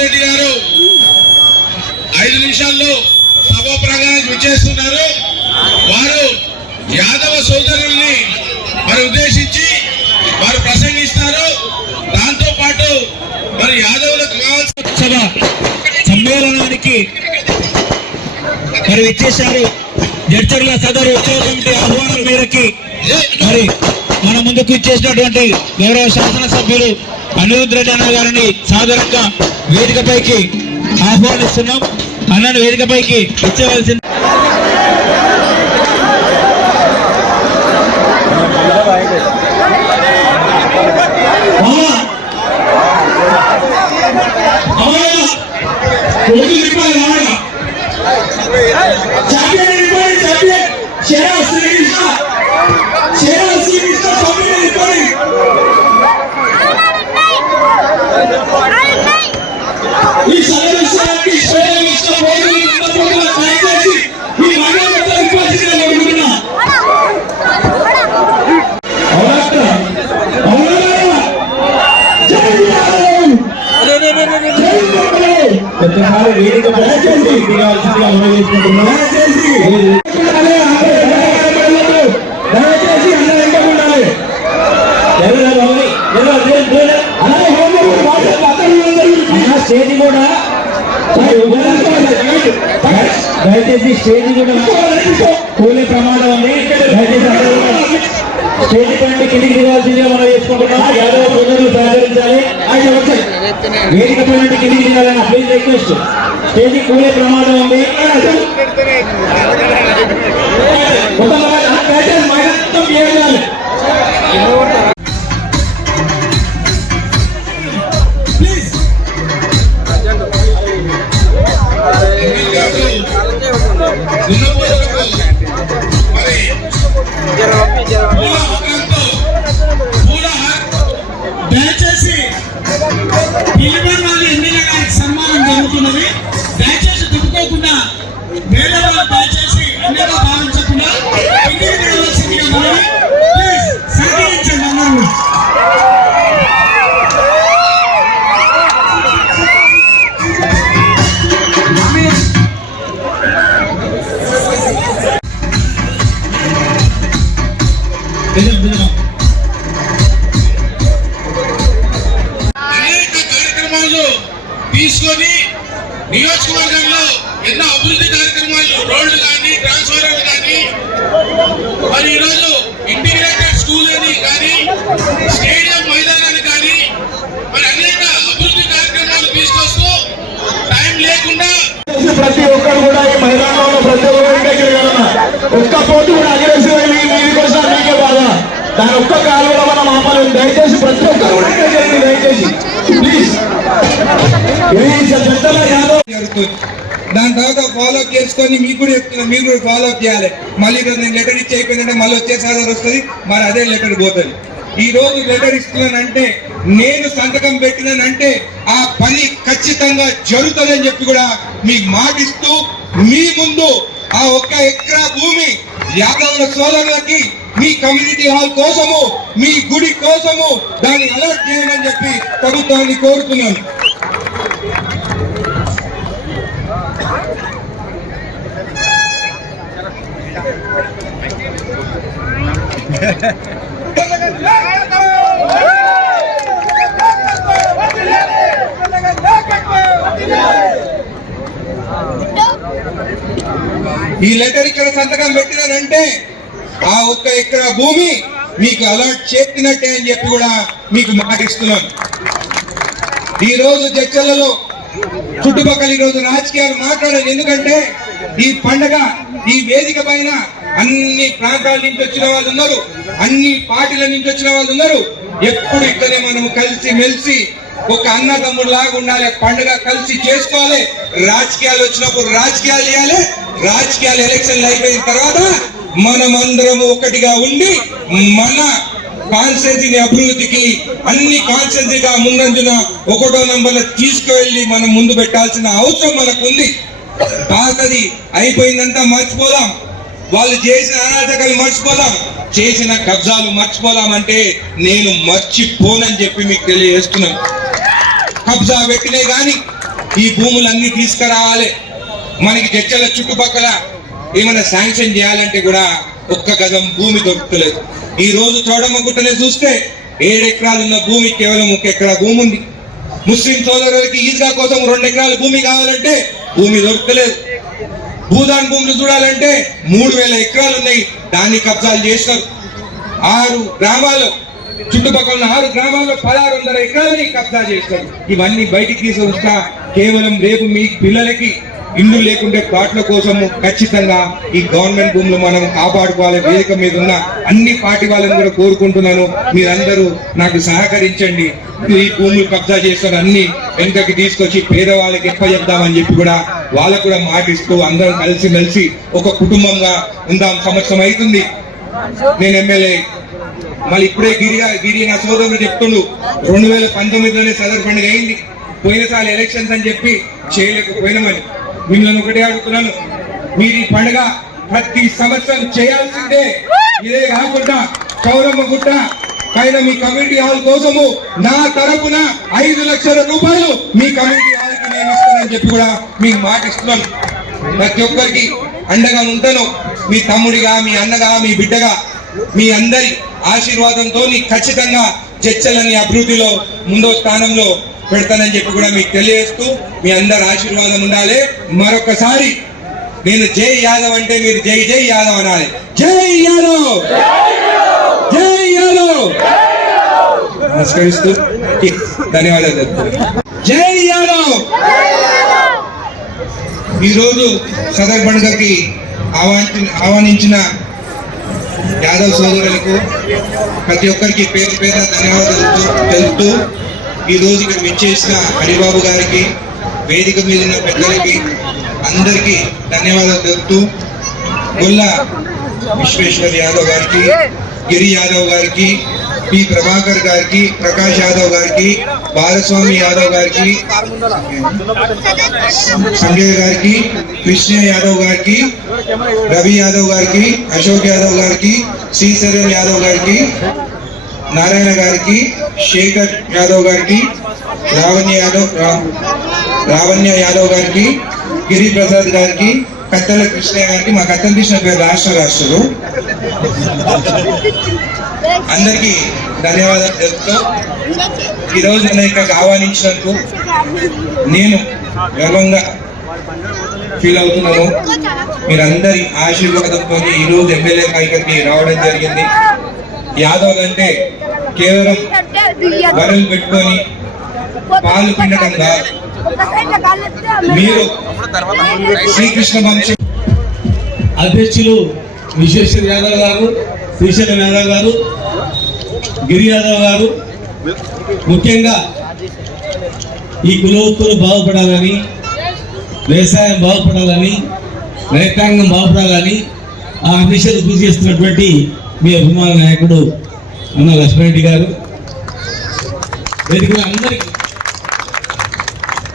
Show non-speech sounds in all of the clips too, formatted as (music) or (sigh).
రెడ్డి గారు ఐదు నిమిషాల్లో సభోప్రాంగానికి విచ్చేస్తున్నారు. వారు యాదవ సోదరుల్ని మరి ఉద్దేశించి వారు ప్రసంగిస్తారు. దాంతో పాటు మరి యాదవులకు కావాల్సిన సమ్మేళనానికి మరి విచ్చేశారు. జడ్చర్ల సదరు వచ్చేటువంటి ఆహ్వానం మేరకి మరి మన ముందుకు ఇచ్చేసినటువంటి గౌరవ శాసనసభ్యులు అనిరుద్ధ జన గారిని సాధారణంగా వేదికపైకి ఆహ్వానిస్తున్నాం. అన్నను వేదికపైకి ఇచ్చేవలసింది champion champion Shera Srikrishna Shera Srikrishna champion report ఈ సమావేశానికి షేరా కృష్ణ పోటీ తప్పకుండా దయచేసి ఈ మహిళలతో రిపోర్ట్ చేయాలనుకుంటున్నా అవునా అవునా జై యాదవ్ జై యాదవ్ ఒక్కసారి వేదిక దయచేసి దిగాల్సిందిగా మనం చేసుకుంటున్నాం దయచేసి అందరూ ఇంకా ఉండాలి స్టేజ్ కూడా దయచేసి స్టేజ్ కూడా కూలే ప్రమాదం దయచేసి కూడా స్టేజ్ పైన కిందికి దిగాల్సిందిగా మనం చేసుకుంటున్నాం యాదవ సోదరులు సహకరించాలి వేదిక పైన కిందికి దిగాలని ప్లీజ్ రిక్వెస్ట్ స్టేజ్ కూలే ప్రమాదం ఉంది ప్లీజ్ దున్నపోతులకు మరి పూల మొక్కలతో పూల దయచేసి పిలిమర్మాలి ఎమ్మెల్యే గారికి సన్మానం జరుగుతున్నది దయచేసి భావించకుండా మనవి ప్లీజ్ సహకరించండి అందరూ అనేక కార్యక్రమాలు తీసుకొని నియోజకవర్గం ఒక్కరు కూడా ఈ మైదానంలో ప్రతి ఒక్కరు ఒక్క పోటీ కూడా అగ్రెసివ్ అయ్యి మీదికి వచ్చినా మీకే బాధ. దాని ఒక్క కాలు కూడా మనం ఆపాలి. దయచేసి ప్రతి ఒక్కరు కూడా చేయండి దయచేసి. ప్లీజ్ జంటల యాదవ్. దాని తర్వాత ఫాలో అప్ చేసుకొని మీకు కూడా చెప్తున్నా మీరు కూడా ఫాలో అప్ చేయాలి. మళ్ళీ ఇక్కడ నేను లెటర్ ఇచ్చి అయిపోయిందంటే మళ్ళీ వచ్చే సార్ వస్తుంది. మరి అదే లెటర్ పోతుంది. ఈ రోజు లెటర్ ఇస్తున్నానంటే నేను సంతకం పెట్టినానంటే ఆ పని ఖచ్చితంగా జరుగుతుందని చెప్పి కూడా మీకు మాటిస్తూ మీ ముందు ఆ ఒక్క ఎకరా భూమి యాదవుల సోదరులకి మీ కమ్యూనిటీ హాల్ కోసము మీ గుడి కోసము దాన్ని అలర్ట్ చేయండి చెప్పి ప్రభుత్వాన్ని కోరుతున్నాను. (laughs) ఈ లెటర్ ఇక్కడ సంతకం పెట్టినారంటే ఆ ఒక్క ఇక్కడ భూమి మీకు అలర్ట్ చేసినట్టే అని చెప్పి కూడా మీకు మాటిస్తున్నాను ఈ రోజు చర్చలలో చుట్టుపక్కల ఈ రోజు రాజకీయాలు మాట్లాడాలి. ఎందుకంటే ఈ పండగ ఈ వేదిక పైన అన్ని ప్రాంతాల నుంచి వచ్చిన వాళ్ళు ఉన్నారు. అన్ని పార్టీల నుంచి వచ్చిన వాళ్ళు ఉన్నారు. ఎప్పుడు ఇక్కడే మనము కలిసి మెలిసి ఒక అన్నదమ్ముడు లాగా ఉండాలి. పండుగ కలిసి చేసుకోవాలి. రాజకీయాలు వచ్చినప్పుడు రాజకీయాలు చేయాలి. రాజకీయాలు ఎలక్షన్లు అయిపోయిన తర్వాత మనమందరం ఒకటిగా ఉండి మన కాన్స్టెన్సీని అభివృద్ధికి అన్ని కాన్స్టెన్సీగా ముందంజున ఒకటో నంబర్ తీసుకువెళ్ళి మనం ముందు పెట్టాల్సిన అవసరం మనకు ఉంది పాతది అయిపోయిందంతా మర్చిపోదాం. వాళ్ళు చేసిన అరాచకాలు మర్చిపోదాం. చేసిన కబ్జాలు మర్చిపోదాం అంటే నేను మర్చిపోనని చెప్పి మీకు తెలియజేస్తున్నాను. కబ్జా పెట్టినే కానీ ఈ భూములన్నీ తీసుకురావాలి. మనకి చర్చల చుట్టుపక్కల ఏమైనా శాంక్షన్ చేయాలంటే కూడా ఒక్క గజం భూమి దొరుకుతలేదు. ఈ రోజు చౌడమ్మ గుట్టనే చూస్తే ఏడు ఎకరాలు ఉన్న భూమి కేవలం ఒక ఎకరా భూమి ఉంది. ముస్లిం సోదరులకి ఈద్గా కోసం రెండు ఎకరాల భూమి కావాలంటే భూమి దొరకలేదు భూదాన్ భూములు చూడాలంటే మూడు వేల ఎకరాలు ఉన్నాయి. దాన్ని కబ్జాలు చేస్తారు. ఆరు గ్రామాలు చుట్టుపక్కల ఉన్న ఆరు గ్రామాల్లో పదహారు వందల ఎకరాలని కబ్జా చేస్తారు. ఇవన్నీ బయటికి తీసుకొస్తా కేవలం రేపు మీ పిల్లలకి ఇల్లు లేకుంటే ప్లాట్ల కోసము ఖచ్చితంగా ఈ గవర్నమెంట్ భూములు మనం కాపాడుకోవాలి. వేదిక మీద ఉన్న అన్ని పార్టీ వాళ్ళని కూడా కోరుకుంటున్నాను. మీరందరూ నాకు సహకరించండి. ఈ భూములు కబ్జా చేస్తున్న అన్ని వెనుకకి తీసుకొచ్చి పేదవాళ్ళకి ఎక్కువ చెప్దామని చెప్పి కూడా వాళ్ళకు కూడా మాటిస్తూ అందరం కలిసి మెలిసి ఒక కుటుంబంగా ఉందాం. సంవత్సరం అవుతుంది నేను ఎమ్మెల్యే. మళ్ళీ ఇప్పుడే గిరి గిరి నా సోదరుడు చెప్తుండు. రెండు వేల పంతొమ్మిదిలోనే సదర్ పండుగ అయింది. పోయినసారి ఎలక్షన్స్ అని చెప్పి చేయలేకపోయినామని. మిమ్మల్ని ఒకటే అడుగుతున్నాను. మీరు ఈ పండుగ ప్రతి సంవత్సరం చేయాల్సిందే. ఇదే కాకుండా చౌరమ్మ గుట్ట పైన మీ కమ్యూనిటీ హాల్ కోసము నా తరపున ఐదు లక్షల రూపాయలు మీ కమ్యూనిటీ హాల్కి నేను ఇస్తానని చెప్పి కూడా మీకు మాట ఇస్తున్నాను ప్రతి ఒక్కరికి అండగా ఉంటాను. మీ తమ్ముడిగా మీ అన్నగా మీ బిడ్డగా మీ అందరి ఆశీర్వాదంతో ఖచ్చితంగా చర్చలని అభివృద్ధిలో ముందో స్థానంలో పెడతానని చెప్పి కూడా మీకు తెలియజేస్తూ మీ అందరి ఆశీర్వాదం ఉండాలి. మరొకసారి నేను జై యాదవ్ అంటే మీరు జై జై యాదవ్ అనాలి. జై యాదవ్! జై యాదవ్! నమస్కరిస్తూ ధన్యవాదాలు జై యాదవ్! ఈరోజు సదర్ పండుగకి ఆహ్వానించిన ఆహ్వానించిన యాదవ్ సోదరులకు ప్రతి ఒక్కరికి పేరు పేరు ధన్యవాదాలు తెలుపుతూ ఈ రోజు ఇక్కడ విచ్చేసిన హరిబాబు గారికి వేదిక మీద ఉన్న పెద్దలకి అందరికీ ధన్యవాదాలు తెలుపుతూ గొల్ల విశ్వేశ్వర్ యాదవ్ గారికి గిరి యాదవ్ గారికి పి ప్రభాకర్ గారికి ప్రకాష్ యాదవ్ గారికి బాలస్వామి యాదవ్ గారికి సంజయ్ గారికి కృష్ణ యాదవ్ గారికి రవి యాదవ్ గారికి అశోక్ యాదవ్ గారికి శ్రీశరణ్ యాదవ్ గారికి నారాయణ గారికి శేఖర్ యాదవ్ గారికి లావణ్య యాదవ్ రా- లావణ్య యాదవ్ గారికి గిరి ప్రసాద్ గారికి కత్తెల కృష్ణ గారికి మా కత్తెల కృష్ణ పేరు రాష్ట్ర రాష్ట్రులు. అందరికీ ధన్యవాదాలు చెప్తూ ఈరోజు నన్ను ఇక్కడికి ఆహ్వానించినందుకు నేను గర్వంగా ఫీల్ అవుతున్నాను. మీరందరి ఆశీర్వాదంతో ఈరోజు ఎమ్మెల్యే ఇక్కడికి రావడం జరిగింది. యాదవ్ అంటే కేవలం వరలు పెట్టుకొని పాలు పిండటం కాదు. మీరు శ్రీకృష్ణ వంశం అధ్యక్షులు విశ్వేశ్వర్ యాదవ్ గారు శ్రీశైలం యాదవ్ గారు గిరి యాదవ్ గారు. ముఖ్యంగా ఈ కులవృత్తులు బాగుపడాలని వ్యవసాయం బాగుపడాలని రైతాంగం బాగుపడాలని ఆ అభిషేకం కృషి చేస్తున్నటువంటి మీ అభిమాన నాయకుడు అన్న లక్ష్మణరెడ్డి గారు. వేదిక అందరికీ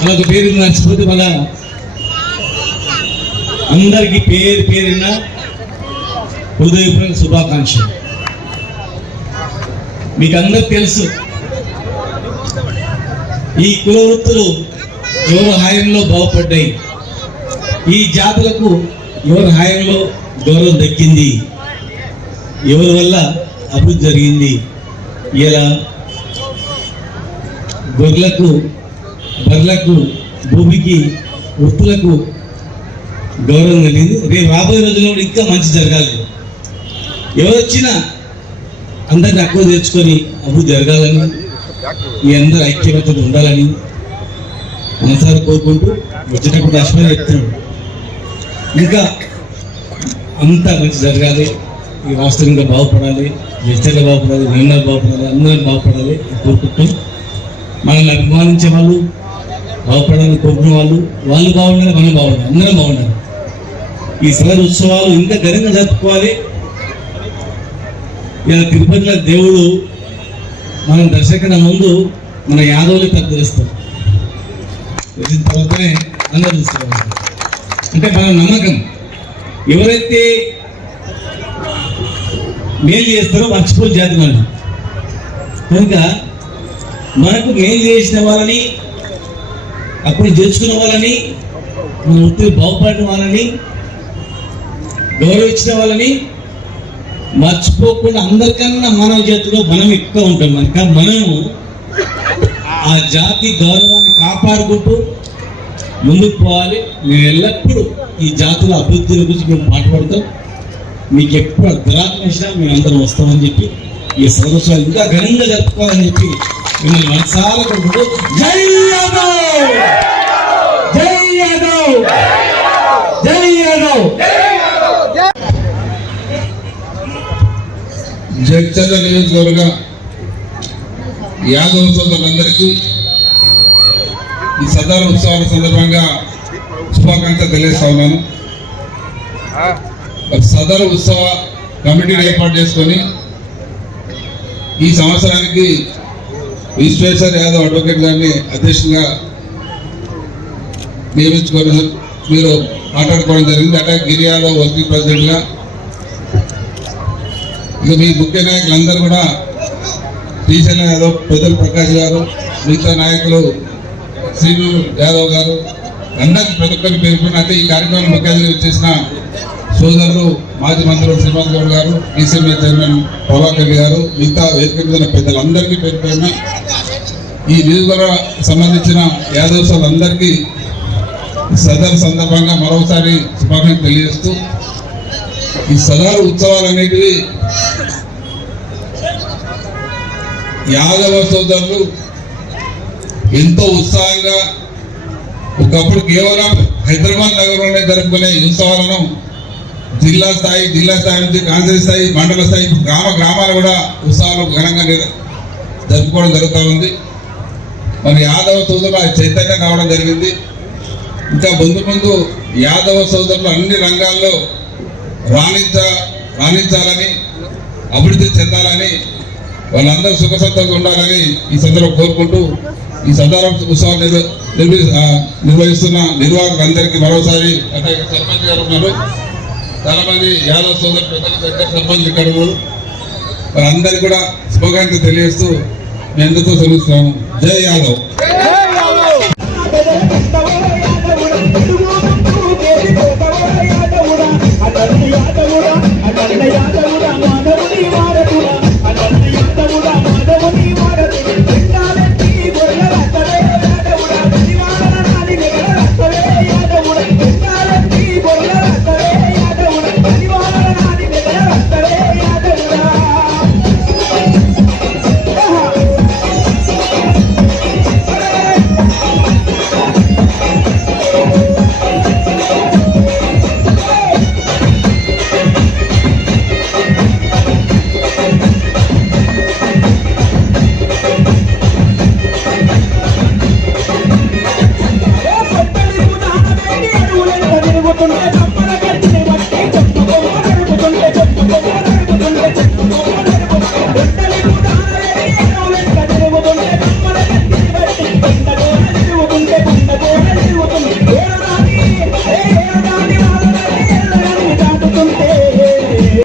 మనకు పేరు స్మృతి మన అందరికీ పేరు పేరున్న హృదయపూర్వక శుభాకాంక్షలు. మీకు అందరికి తెలుసు ఈ కుల వృత్తులు ఎవరి హాయంలో బాగుపడ్డాయి? ఈ జాతులకు ఎవరి హాయంలో గౌరవం దక్కింది? ఎవరి వల్ల అభివృద్ధి జరిగింది? ఇలా గొర్రెలకు బర్రెలకు భూమికి వృత్తులకు గౌరవం కలిగింది. రేపు రాబోయే రోజుల్లో కూడా ఇంకా మంచి జరగాలి. ఎవరు వచ్చినా అందరిని అక్కువ తెచ్చుకొని అభివృద్ధి జరగాలని మీ అందరూ ఐక్యమత్యం ఉండాలని మనసారి కోరుకుంటూ వచ్చేటప్పుడు అశ్వని చెప్తున్నాడు ఇంకా అంతా మంచి జరగాలి. ఈ రాష్ట్రం ఇంకా బాగుపడాలి వెచ్చగా బాగుపడాలి నిర్ణయాలు బాగుపడాలి అందరూ బాగుపడాలి కోరుకుంటూ మనల్ని అభిమానించే వాళ్ళు బాగుపడాలని కోరుకునే వాళ్ళు వాళ్ళు బాగుండాలి మనం బాగుండాలి అందరం బాగుండాలి ఈ శివర ఉత్సవాలు ఇంకా ఘనంగా జరుపుకోవాలి. ఇలా తిరుపతిలో దేవుడు మనం దర్శకన ముందు మన యాదవులు పెద్ద వచ్చిన తర్వాతనే అందరూ చూసుకోవాలి అంటే మన నమ్మకం. ఎవరైతే మేలు చేస్తారో మర్చిపోయి జాతి వాళ్ళు కనుక మనకు మేలు చేసిన వాళ్ళని అప్పుడు తెచ్చుకున్న వాళ్ళని మన వృత్తిని బాగుపడిన వాళ్ళని గౌరవించిన వాళ్ళని మర్చిపోకుండా అందరికన్నా మన జాతిలో మనం ఎక్కువ ఉంటాం కనుక మనము ఆ జాతి గౌరవాన్ని కాపాడుకుంటూ ముందుకు పోవాలి. మేము ఎల్లప్పుడూ ఈ జాతుల అభివృద్ధి గురించి మేము పాటుపడతాం మీకు ఎప్పుడు దురాత్మ మేము అందరం వస్తామని చెప్పి ఈ సంవత్సరాలు ఇంకా ఘనంగా జరుపుకోవాలని చెప్పి మిమ్మల్ని మనసారా కోరుకుంటూ జై యాదవ్! జై యాదవ్! జై యాదవ్! జడ్చర్ల నియోజకవర్గ యాదవ సోదరులందరికీ ఈ సదార ఉత్సవాల సందర్భంగా శుభాకాంక్షలు తెలియజేస్తా ఉన్నాను. సదర ఉత్సవ కమిటీని ఏర్పాటు చేసుకొని ఈ సంవత్సరానికి విశ్వేశ్వర్ యాదవ్ అడ్వకేట్ గారిని అధ్యక్షులుగా నియమించుకొని మీరు మాట్లాడుకోవడం జరిగింది. అట్లా గిరి యాదవ్ వర్కింగ్ ప్రెసిడెంట్గా. ఇక మీ ముఖ్య నాయకులందరూ కూడా శ్రీశైల యాదవ్ పెద్దలు ప్రకాష్ గారు మిగతా నాయకులు శ్రీను యాదవ్ గారు అందరికీ ప్రతి ఒక్కరిని పేర్కొని అంటే ఈ కార్యక్రమం ముఖ్య అతిథిగా వచ్చేసిన సోదరులు మాజీ మంత్రులు శ్రీనివాస్ గౌడ్ గారు డీసీఎంఏ చైర్మన్ ప్రభాకర్ గారు మిగతా వేదిక మీద ఉన్న పెద్దలందరికీ పేర్కొన్న ఈ నిధుల సంబంధించిన యాదవ్ సదర్ సందర్భంగా మరోసారి శుభాకాంక్షలు తెలియజేస్తూ ఈ సదరు ఉత్సవాలు అనేటివి యాదవ సోదరులు ఎంతో ఉత్సాహంగా ఒకప్పుడు కేవలం హైదరాబాద్ నగరంలోనే జరుపుకునే ఈ ఉత్సవాలను జిల్లా స్థాయి జిల్లా స్థాయి నుంచి కాంగ్రెస్ స్థాయి మండల స్థాయి గ్రామ గ్రామాలు కూడా ఉత్సవాలు ఘనంగా జరుపుకోవడం జరుగుతూ ఉంది. మరి యాదవ సోదరులు ఆ చైతన్యం రావడం జరిగింది. ఇంకా ముందు ముందు యాదవ సోదరులు అన్ని రంగాల్లో రాణించ రాణించాలని అభివృద్ధి చెందాలని వాళ్ళందరూ సుఖ సంతోషంగా ఉండాలని ఈ సందర్భం కోరుకుంటూ ఈ సందర్భం ఉత్సవాలు నిర్వ- నిర్వహిస్తున్న నిర్వాహకులందరికీ మరోసారి అట్లాగే సర్పంచ్ గారు ఉన్నారు. చాలామంది యాదవ్ సోదరు పెద్దలు దగ్గర సర్పంచ్ ఇక్కడ అందరికి కూడా శుభాకాంక్షలు తెలియజేస్తూ మేము ఎంతో తెలుస్తాము జై యాదవ్. యాదవుడా యాదవుడా